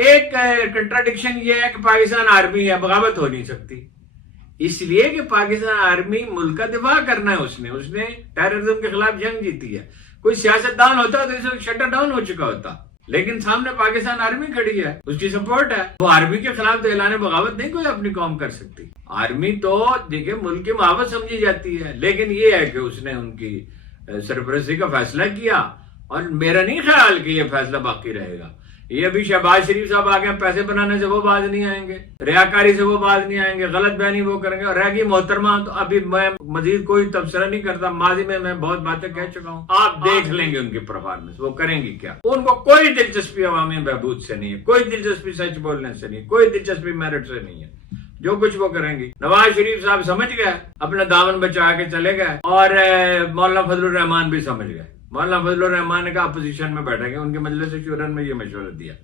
एक कंट्राडिक्शन ये है कि पाकिस्तान आर्मी है, बगावत हो नहीं सकती, इसलिए कि पाकिस्तान आर्मी मुल्क का दिफा करना है। उसने टेररिज्म के खिलाफ जंग जीती है। कोई सियासतदान होता तो इसे शटर डाउन हो चुका होता, लेकिन सामने पाकिस्तान आर्मी खड़ी है, उसकी सपोर्ट है। वो आर्मी के खिलाफ तो ऐलान बगावत नहीं कोई अपनी कौम कर सकती। आर्मी तो देखिए मुल्क की मुहावत समझी जाती है, लेकिन ये है कि उसने उनकी सरपरस्ती का फैसला किया, और मेरा नहीं ख्याल कि ये फैसला बाकी रहेगा। ये अभी शहबाज शरीफ साहब आ गए, पैसे बनाने से वो बाज नहीं आएंगे, रियाकारी से वो बाज नहीं आएंगे, गलत बयानी वो करेंगे, और रहेगी मोहतरमा। तो अभी मैं मजीद कोई तबसरा नहीं करता, माजी में मैं बहुत बातें कह चुका हूँ। आप देख लेंगे उनकी परफॉर्मेंस, वो करेंगी क्या। उनको कोई दिलचस्पी अवामी बहबूद से नहीं है, कोई दिलचस्पी सच बोलने से नहीं, कोई दिलचस्पी मेरिट से नहीं है। जो कुछ वो करेंगी। नवाज शरीफ साहब समझ गए, अपना दामन बचा के चले गए, और मौलाना फजलुर रहमान भी समझ गए। मौलाना फजलुर रहमान ने कहा अपोजिशन में बैठेंगे, उनके मजलिस शूरा में ये मशवरा दिया।